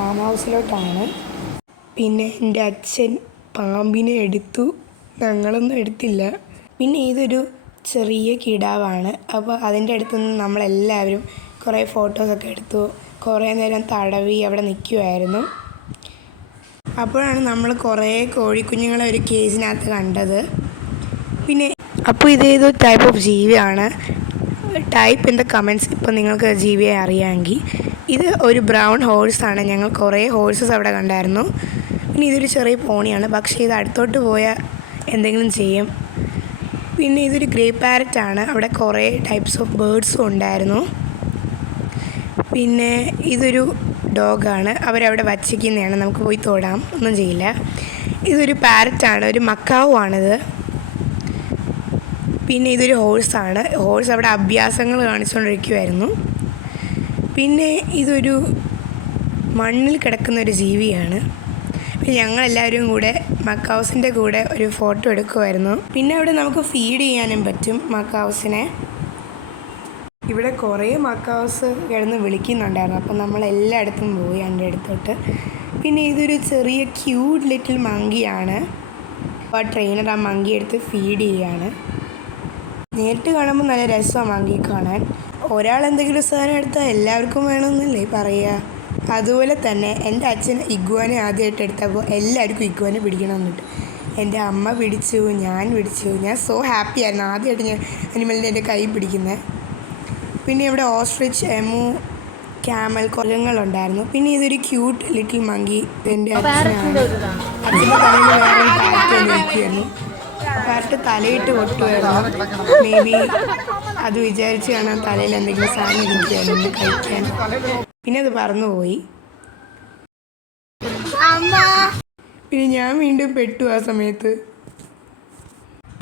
Farm ഹൗസിലോട്ടാണ്. പിന്നെ എൻ്റെ അച്ഛൻ പാമ്പിനെ എടുത്തു, ഞങ്ങളൊന്നും എടുത്തില്ല. പിന്നെ ഇതൊരു ചെറിയ കിടാവാണ്. അപ്പോൾ അതിൻ്റെ അടുത്ത് നിന്ന് നമ്മളെല്ലാവരും കുറേ ഫോട്ടോസൊക്കെ എടുത്തു. കുറേ നേരം തടവി അവിടെ നിൽക്കുമായിരുന്നു. അപ്പോഴാണ് നമ്മൾ കുറേ കോഴിക്കുഞ്ഞുങ്ങളെ ഒരു കേജിനകത്ത് കണ്ടത്. പിന്നെ അപ്പോൾ ഇതേതോ ടൈപ്പ് ഓഫ് ജീവിയാണ്. ടൈപ്പ് ഇൻ ദ കമൻറ്റ്സ് ഇപ്പോൾ നിങ്ങൾക്ക് ജീവിയെ അറിയാമെങ്കിൽ. ഇത് ഒരു ബ്രൗൺ ഹോഴ്സാണ്. ഞങ്ങൾ കുറേ ഹോഴ്സസ് അവിടെ കണ്ടായിരുന്നു. പിന്നെ ഇതൊരു ചെറിയ പോണിയാണ്, പക്ഷേ ഇത് അടുത്തോട്ട് പോയാൽ എന്തെങ്കിലും ചെയ്യും. പിന്നെ ഇതൊരു ഗ്രേ പാരറ്റാണ്. അവിടെ കുറേ ടൈപ്സ് ഓഫ് ബേർഡ്സും ഉണ്ടായിരുന്നു. പിന്നെ ഇതൊരു ഡോഗാണ്. അവരവിടെ വച്ചിരിക്കുന്നതാണ്, നമുക്ക് പോയി തൊടാം, ഒന്നും ചെയ്യില്ല. ഇതൊരു പാരറ്റാണ്, ഒരു മക്കാവു ആണിത്. പിന്നെ ഇതൊരു ഹോഴ്സാണ്. ഹോഴ്സ് അവിടെ അഭ്യാസങ്ങൾ കാണിച്ചുകൊണ്ടിരിക്കുമായിരുന്നു. പിന്നെ ഇതൊരു മണ്ണിൽ കിടക്കുന്നൊരു ജീവിയാണ്. പിന്നെ ഞങ്ങളെല്ലാവരും കൂടെ മക്കാവ്സിൻ്റെ കൂടെ ഒരു ഫോട്ടോ എടുക്കുമായിരുന്നു. പിന്നെ അവിടെ നമുക്ക് ഫീഡ് ചെയ്യാനും പറ്റും മക്കാവ്സിനെ. ഇവിടെ കുറേ മക്കാവ്സ് കിടന്ന് വിളിക്കുന്നുണ്ടായിരുന്നു. അപ്പോൾ നമ്മളെല്ലായിടത്തും പോയി അതിൻ്റെ അടുത്തോട്ട്. പിന്നെ ഇതൊരു ചെറിയ ക്യൂട്ട് ലിറ്റിൽ മങ്കിയാണ്. അപ്പോൾ ആ ട്രെയിനർ ആ മങ്കി എടുത്ത് ഫീഡ് ചെയ്യുകയാണ്. നേരിട്ട് കാണുമ്പോൾ നല്ല രസമാണ് മങ്കി കാണാൻ. ഒരാൾ എന്തെങ്കിലും സാധനം എടുത്താൽ എല്ലാവർക്കും വേണമെന്നല്ലേ പറയുക. അതുപോലെ തന്നെ എൻ്റെ അച്ഛൻ ഇഗ്വാനെ ആദ്യമായിട്ട് എടുത്തപ്പോൾ എല്ലാവർക്കും ഇഗ്വാനെ പിടിക്കണമെന്നിട്ട്. എൻ്റെ അമ്മ പിടിച്ചു, ഞാൻ പിടിച്ചു. ഞാൻ സോ ഹാപ്പി ആയിരുന്നു ആദ്യമായിട്ട് ഞാൻ അനിമലിൻ്റെ എൻ്റെ കൈ പിടിക്കുന്നത്. പിന്നെ ഇവിടെ ഓസ്ട്രിച്ച്, എമു, ക്യാമൽ, കൊല്ലങ്ങളുണ്ടായിരുന്നു. പിന്നെ ഇതൊരു ക്യൂട്ട് ലിറ്റിൽ മങ്കി. എൻ്റെ അച്ഛനാണ്. അച്ഛൻ്റെ തലയിൽ വേറെ പാരറ്റ് വന്നിരിക്കുകയായിരുന്നു. പാരറ്റ് തലയിട്ട് കൊട്ടുമായിരുന്നു. മേ ബി അത് വിചാരിച്ച് കാണാൻ തലയിൽ എന്തെങ്കിലും സാധനം ഇരിക്കുകയായിരുന്നു കഴിക്കാൻ. പിന്നെ അത് പറന്നുപോയി. പിന്നെ ഞാൻ വീണ്ടും പെട്ടു ആ സമയത്ത്.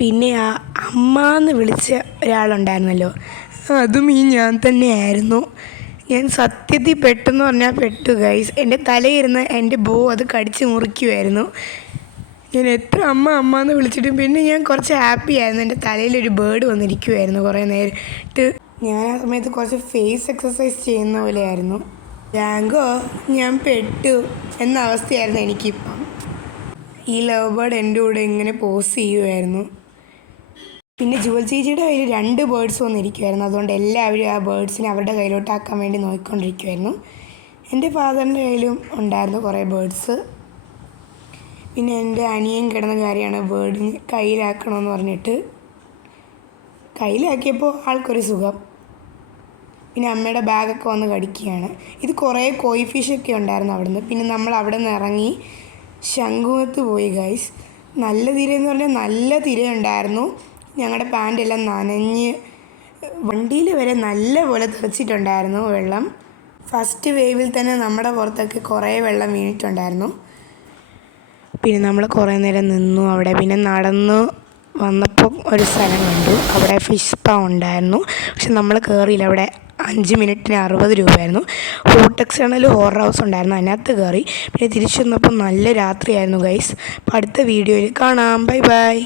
പിന്നെ ആ അമ്മ എന്ന് വിളിച്ച ഒരാളുണ്ടായിരുന്നല്ലോ, അതും ഞാൻ തന്നെയായിരുന്നു. ഞാൻ സത്യത്തിൽ പെട്ടെന്ന് പറഞ്ഞാൽ പെട്ടു ഗൈസ്. എൻ്റെ തലയിരുന്ന് എൻ്റെ ബോ അത് കടിച്ച് മുറിക്കുമായിരുന്നു. ഞാൻ എത്ര അമ്മ അമ്മ എന്ന് വിളിച്ചിട്ടും പിന്നെ ഞാൻ കുറച്ച് ഹാപ്പി ആയിരുന്നു. എൻ്റെ തലയിലൊരു ബേർഡ് വന്നിരിക്കുമായിരുന്നു കുറേ നേരിട്ട്. ഞാൻ ആ സമയത്ത് കുറച്ച് ഫേസ് എക്സസൈസ് ചെയ്യുന്ന പോലെയായിരുന്നു. ജാങ്കോ ഞാൻ പെട്ടു എന്ന അവസ്ഥയായിരുന്നു എനിക്കിപ്പം. ഈ ലവ് ബേർഡ് എൻ്റെ കൂടെ ഇങ്ങനെ പോസ് ചെയ്യുമായിരുന്നു. പിന്നെ ജുവൽ ചേച്ചിയുടെ കയ്യിൽ 2 ബേർഡ്സ് വന്നിരിക്കുമായിരുന്നു. അതുകൊണ്ട് എല്ലാവരും ആ ബേർഡ്സിനെ അവരുടെ കയ്യിലോട്ടാക്കാൻ വേണ്ടി നോക്കിക്കൊണ്ടിരിക്കുമായിരുന്നു. എൻ്റെ ഫാദറിൻ്റെ കയ്യിലും ഉണ്ടായിരുന്നു കുറേ ബേർഡ്സ്. പിന്നെ എൻ്റെ അനിയൻ കിടന്ന കാര്യമാണ് ബേർഡിന് കയ്യിലാക്കണമെന്ന് പറഞ്ഞിട്ട്. കയ്യിലാക്കിയപ്പോൾ ആൾക്കൊരു സുഖം. പിന്നെ അമ്മയുടെ ബാഗൊക്കെ വന്ന് കടിക്കുകയാണ്. ഇത് കുറേ കോയി ഫിഷൊക്കെ ഉണ്ടായിരുന്നു അവിടുന്ന്. പിന്നെ നമ്മൾ അവിടെ നിന്ന് ഇറങ്ങി ശംഖുമുഖത്ത് പോയി ഗൈസ്. നല്ല തിരയെന്ന് പറഞ്ഞാൽ നല്ല തിരയുണ്ടായിരുന്നു. ഞങ്ങളുടെ പാൻ്റെല്ലാം നനഞ്ഞ് വണ്ടിയിൽ വരെ നല്ല പോലെ തെറിച്ചിട്ടുണ്ടായിരുന്നു വെള്ളം. ഫസ്റ്റ് വേവിൽ തന്നെ നമ്മുടെ പുറത്തൊക്കെ കുറേ വെള്ളം വീണിട്ടുണ്ടായിരുന്നു. പിന്നെ നമ്മൾ കുറേ നേരം നിന്നു അവിടെ. പിന്നെ നടന്ന് വന്നപ്പോൾ ഒരു സ്ഥലം കണ്ടു, അവിടെ ഫിഷ് സ്പാ ഉണ്ടായിരുന്നു. പക്ഷെ നമ്മൾ കയറിയില്ല. അവിടെ 5 മിനിറ്റിന് 60 രൂപയായിരുന്നു. ഹോട്ടെക്സ് ആണെങ്കിൽ ഹോറർ ഹൗസ് ഉണ്ടായിരുന്നു, അതിനകത്ത് കയറി. പിന്നെ തിരിച്ചു വന്നപ്പോൾ നല്ല രാത്രിയായിരുന്നു ഗൈസ്. അപ്പോൾ അടുത്ത വീഡിയോയിൽ കാണാം. Bye bye.